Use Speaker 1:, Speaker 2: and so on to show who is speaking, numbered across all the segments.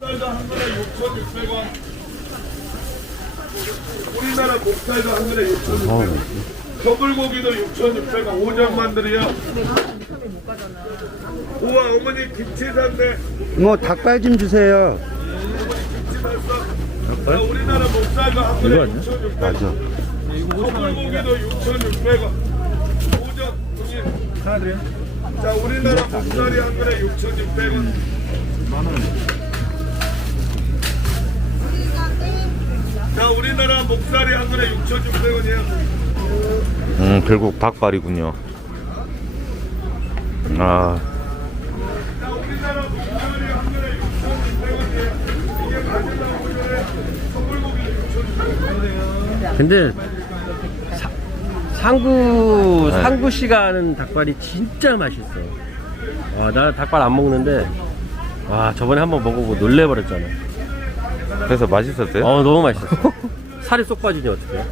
Speaker 1: 목살도 한 그릇 6,600원. 우리나라 목살도 한 그릇 6,600원. 거불고기도 6,600원. 오전 만들이요. 우와 어머니 김치 샀네.
Speaker 2: 뭐 닭발 좀 주세요.
Speaker 1: 김치 샀어. 자, 우리나라 목살도 한 그릇 6,600원.
Speaker 2: 맞아.
Speaker 1: 거불고기도 6,600원. 오전 형님.
Speaker 3: 하나 드려요?
Speaker 1: 자 우리나라 목살이 한 그릇 6,600원. 자 우리나라 목살이 한 그릇 6,600원이에요.
Speaker 4: 음, 결국 닭발이군요. 아,
Speaker 1: 자 우리나라 목살이 한 그릇 6,600원이에요. 이게 가지고 오늘의 소불고기 6,600원.
Speaker 3: 근데 사- 상구 상구 씨가 하는 닭발이 진짜 맛있어. 와, 나 닭발 안 먹는데 와 저번에 한번 먹어보고 놀래버렸잖아.
Speaker 4: 그래서 맛있었어요?
Speaker 3: 어 너무 맛있어. 살이 쏙 빠지니 어떡해?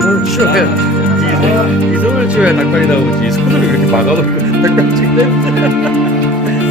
Speaker 3: 손을 치워야 이, 이 손을 치워야 닭발이 나오지 손으로 이렇게 막아놓고 닭발 찍는